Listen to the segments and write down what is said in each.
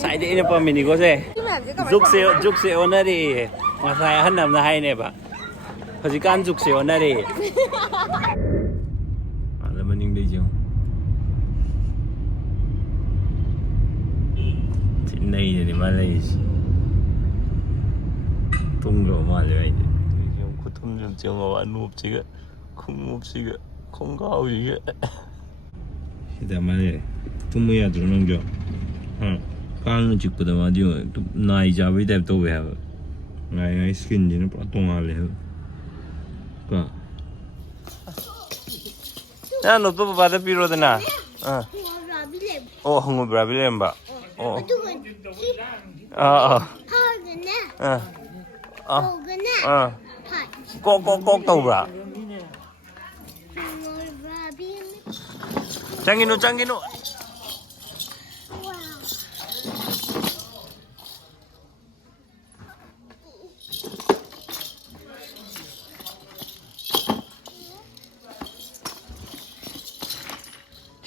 ꯉꯁꯥꯏꯗꯤ ꯑꯩꯅ ꯄꯥꯝꯃꯤꯅꯤꯀꯣꯁꯦ ꯖꯨꯛꯁꯦ ꯑꯣꯟꯅꯔꯦ ꯉꯁꯥꯏ ꯑꯍꯟ ꯑꯃꯅ ꯍꯥꯏꯅꯦꯕ ꯍꯧꯖꯤꯛꯀꯥꯟ ꯖꯨꯛꯁꯦ ꯑꯣꯟꯅꯔꯦ ꯑꯗ ꯃꯅꯤꯡꯗꯩ ꯌꯦꯡꯉꯨ ꯅꯩꯅꯗꯤ ꯃꯥ ꯂꯩꯔꯤꯁꯦ ꯇꯨꯝꯈ꯭ꯔꯕ ꯃꯥꯜꯂꯦ ꯑꯩꯗꯤ ꯈꯨꯊꯨꯝꯁꯨ ꯆꯦꯡꯉꯕ ꯑꯅꯣꯞꯁꯤꯒ ꯈꯣꯡꯎꯞꯁꯤꯒ ꯈꯣꯡꯒ꯭ꯔꯥꯎꯁꯤꯒ ꯁꯤꯗ ꯑꯃ ꯂꯩꯔꯦ ꯇꯨꯝꯕ ꯌꯥꯗ꯭ꯔꯣ ꯅꯪꯁꯨ ꯀꯥꯡꯅ ꯆꯤꯛꯄꯗ ꯃꯥꯗꯤ ꯅꯥꯏ ꯆꯥꯕꯒꯤ ꯇꯥꯏꯞ ꯇꯧꯋꯦ ꯍꯥꯏꯕ ꯉꯥꯏ ꯁ꯭ꯀꯤꯟꯁꯤꯅ ꯄꯨꯔꯥ ꯇꯣꯡꯉꯥꯜꯂꯦ ꯍꯥꯏꯕ ꯅꯪ ꯑꯅꯣꯞꯇꯣ ꯕꯕꯥꯗ ꯄꯤꯔꯣꯗꯅ ꯑꯣ ꯍꯪꯉꯣꯏꯕ꯭ꯔꯥꯕꯤ ꯂꯩꯔꯝꯕ ꯑꯣ ꯀꯣꯛ ꯀꯣꯛ ꯀꯣꯛ ꯇꯧꯕ꯭ꯔꯥ ꯆꯪꯒꯤꯅꯨ ꯆꯪꯒꯤꯅꯨ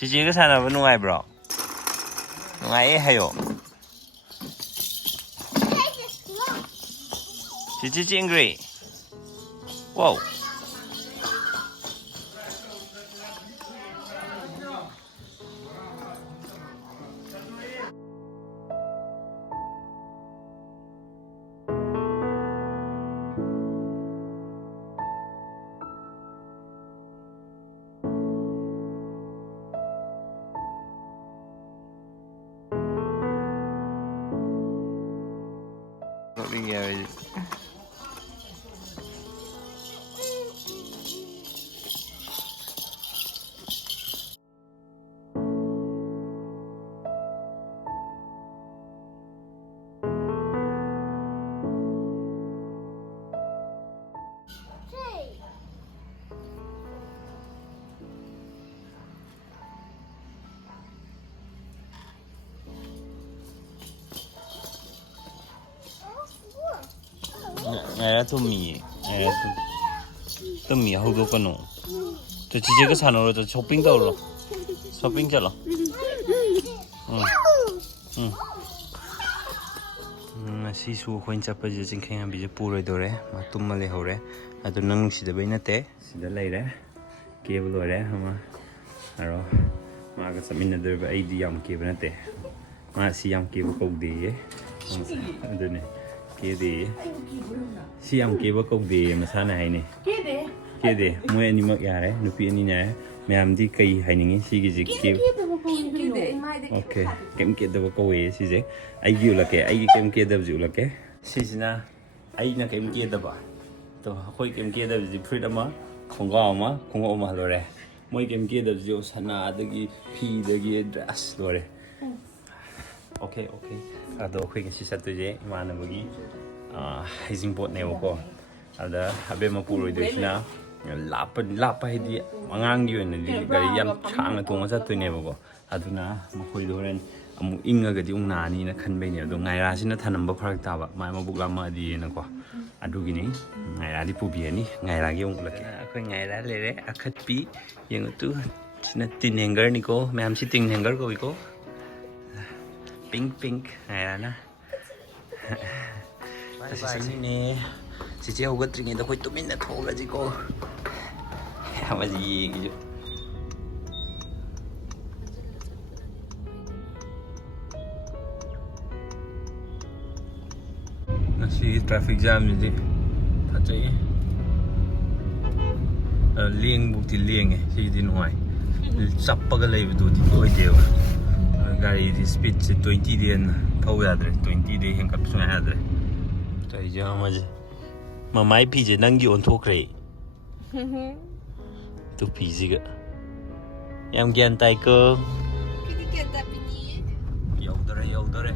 ꯆꯤꯆꯦꯒ ꯁꯥꯟꯅꯕ ꯅꯨꯡꯉꯥꯏꯕ꯭ꯔꯣ ꯅꯨꯡꯉꯥꯏꯌꯦ ꯍꯥꯏꯌꯣ Chichi Chingri. Whoa. Ngày tụi mì, tụi mì hầu đâu con nổ, tụi chị cái sản rồi tụi shopping đâu rồi, shopping chưa rồi, si su khoan chắp bây giờ chính khang bây giờ pu rồi đó đấy, mà tụm mà lấy hầu đấy, tụi nâng xí đấy bây nát té, xí đấy lấy đấy, kia rồi đấy, hả rồi, mà cái sắm in được vậy đi làm kia bên nát té, mà xí làm kia có câu gì ấy, đây này. Kia đi, si am kia bao công đi mà sao này này? Kia đi, mua anh đi mặc nhà đấy, Nupi anh đi nhà, mẹ am đi cây hay những cái gì cái gì kia. Ok, kem kia đâu có câu gì gì vậy? Ai dịu là cái, ai kem kia đâu dịu là cái. Si na, ai na kem kia đâu à? To, khôi kem kia đâu dịu free đâu mà? Không có mà rồi đấy. Mỗi kem kia đâu dịu sana, đó cái phi, đó cái dress rồi đấy. Ok. Ado khoi ngasi satu je mana bagi hazing pot ne ko ada habe ma puroi doisna lapa hidi mangang gi ne gari yam chang to nga satu ne ko aduna ma khoi do ren amu inga ga di ungna ni na khan bai ne do ngai ra sina thanam ba pharak ta ba mai ma buk lama di na ko adu gi ni ngai ra di pu bi ni ngai ra gi ung la ke khoi ngai ra le re akhat pi yeng tu sina tin hanger ni ko mam si tin hanger ko ko pink này là nó cái này chị chơi hầu gật chuyện đó, khôi tụi mình đã thua cái gì cô, mà gì cái gì traffic jam gì thật chứ liêng buộc thì liêng ấy, gì đi ngoài sắp bắt cái lấy đồ thì tôi đều gari di speed se 20 dian thau yadre 20 de hen kap sunga yadre tai ja ma je ma mai pi je nang gi on thokre tu pi ji ga yam gyan tai ko ki gyan ta pi ni yau dare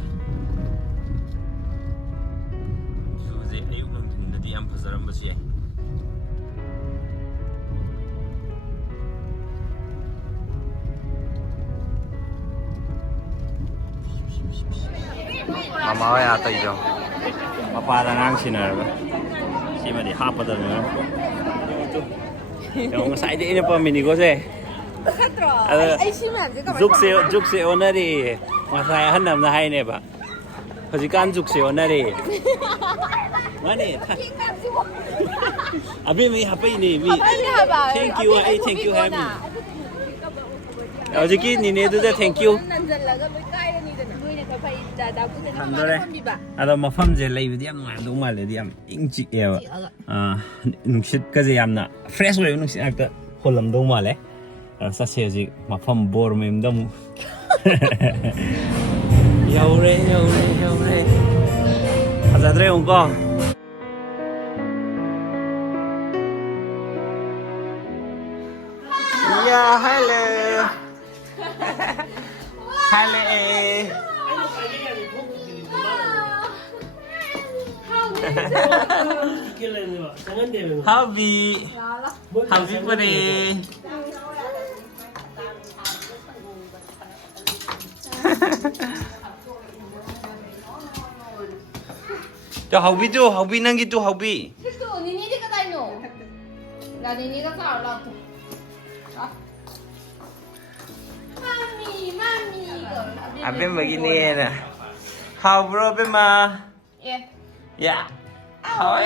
su je ayu nam tin da di am phasaram ba si Mama ơi à tây rồi, papa đang ăn xin rồi, xin mà để hấp vào rồi nữa. Ông sai đi nó mình đi có gì? Giúp xe ôn đi, mà sai hắn làm ra hay này bà. hꯧjikan jukse onare mane abi me hapai ni mi thank you ai thank you have me hojiki ni ne du da thank you ado mafam je leibdi yam ndu male di yam ingchi eva nungsit ka je yamna fresh way nungsit akta holam do male sa se ji mafam bor mem dam yaure azadre onko ya hello hello Happy birthday. Cho Happy tu, Happy nang gitu Happy. Itu, Nini dia kata no. Lah Nini dah kau lah tu. Mami. Abim begini na. How bro abim mah? Yeah. Ya. How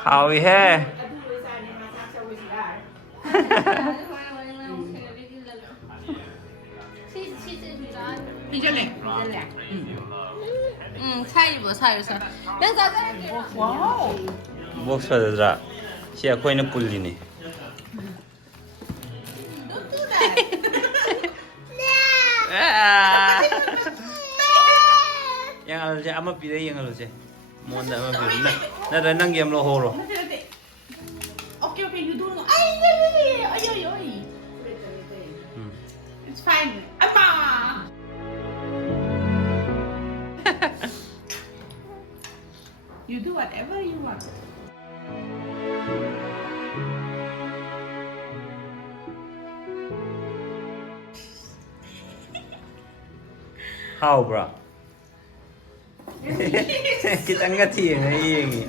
How we hai? Wow. Box ada. Siapa kau ini pulli ni? Don't do that. Yang alu je, ama pilih yang alu je. Monda ama pilih. Nah, nang game lo horo. Okay, you do. Ay. It's fine. Apa? You do whatever you want. How bro? Kita ngerti yang ini.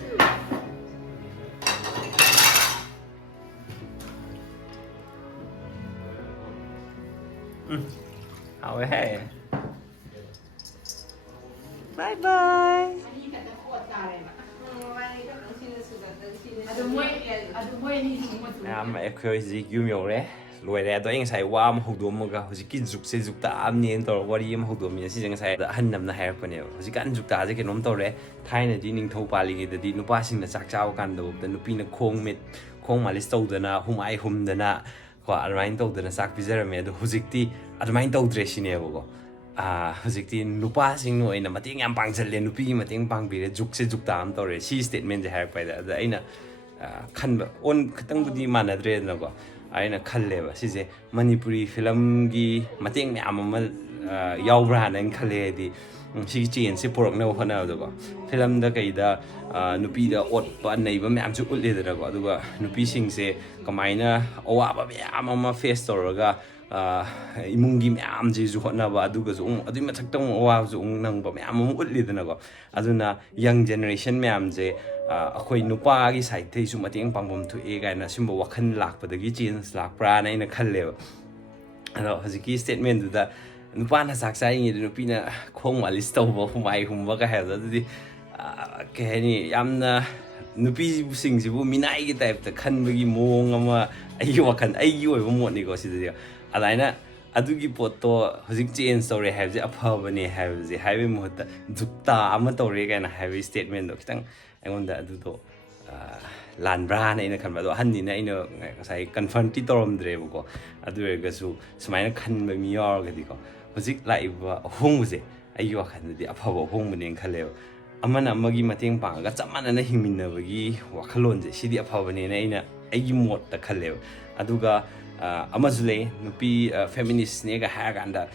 How hai? Bye bye. Em khơi gì kêu nhiều đấy. Lùi ra tôi anh sai qua mà hậu đồ mà cái gì kinh dục xây dục ta am nhiên tàu qua đi mà hậu đồ mình sẽ chẳng sai hân nằm na hay phần nhiều gì cái dục ta gì cái nôm tàu đấy thay là đi ninh thâu pa li cái đi Nupa sinh là chắc chào can đầuแต่Nupi nó khong mà list tàu đó na hum ai hum đó na qua almain tàu đó na sắc bây giờ mình đó hujik ti almain tàu dress này bao hujik ti Nupa sinh noi na mating am pang chal le Nupi mating pang bi dục se dục ta am tàu đấy si statement hay phải đó ai na khăn on khतंग budi mana dre na ko aina khalle ba sije manipuri film gi mateng myam ma yaubra nan khalle di si chen se porok na khona do ko film da kai da nupi da ot pa nei ba myam chu utle da ko aduga nupi sing se kamaina awa ba myam ma face tor imungi myam ji ju khona ba aduga zu adu ma thak tong awa zu nang ba myam utle da ko aduna young generation myam je akhoi Nupa gi side thei su mateng pangbom thu e ga na simbo wakhan lak pa da gi change lak pra na ina khalle ado hajiki statement du da Nupa na sak sai ngi Nupi na khong ma list to bo humai hum ba ka ha da di ke ni yamna Nupi sing ji bu minai gi type ta khan ba gi mong ama ai wakhan ai gi oi bo mo ni ko si da alaina adugi poto hojik change story have je apha bane have je have Mahutta jukta ama tore ga na have statement do kitang aingonda adu do lan bra na ina khan ba do han ni na ina sai confront ti torom dre ko adu ga su sumaina khan ba mi yor ga di ko hojik lai ba hong je ayo khan di apha ba hong bane khale amana amagi mateng pang ga chamana na hingmin na bagi wakhalon je sidi apha bane na ina ai mot ta khale aduga amazule Nupi feminist ne ga ha ganda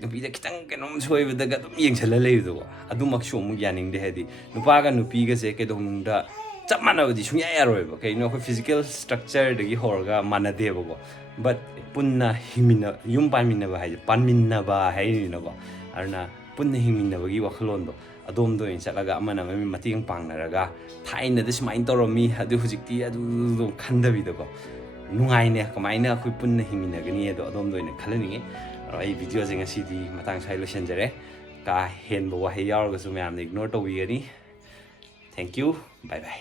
Nupi da kitang kanom choi ba daga dum yeng chala le do adu maksu mu yaning de hedi Nupa ga Nupi ga se ke dong da chap mana di shunya ya roi ba ke no physical structure de gi hor ga mana de ba go but punna himina yum pan minna ba hai pan minna ba hai ni no ba arna punna himina ba gi wakhlon do adom do in chala ga amana mi mating pang na raga thaina de smain toromi adu hujikti adu khanda bi do ko nungai ne kamaina khoi punna himina gani do adom do ina khalani ꯑꯩ ꯚꯤꯗꯤꯑꯣꯁꯦ ꯉꯁꯤꯗꯤ ꯃꯇꯥꯡ ꯁ꯭ꯋꯥꯏ ꯂꯣꯏꯁꯤꯟꯖꯔꯦ ꯀꯥ ꯍꯦꯟꯕ ꯋꯥꯍꯩ ꯌꯥꯎꯔꯒꯁꯨ ꯃꯌꯥꯝꯅ ignore ꯇꯧꯕꯤꯒꯅꯤ ꯊꯦꯡꯛ ꯌꯨ ꯕꯥꯏ ꯕꯥꯏ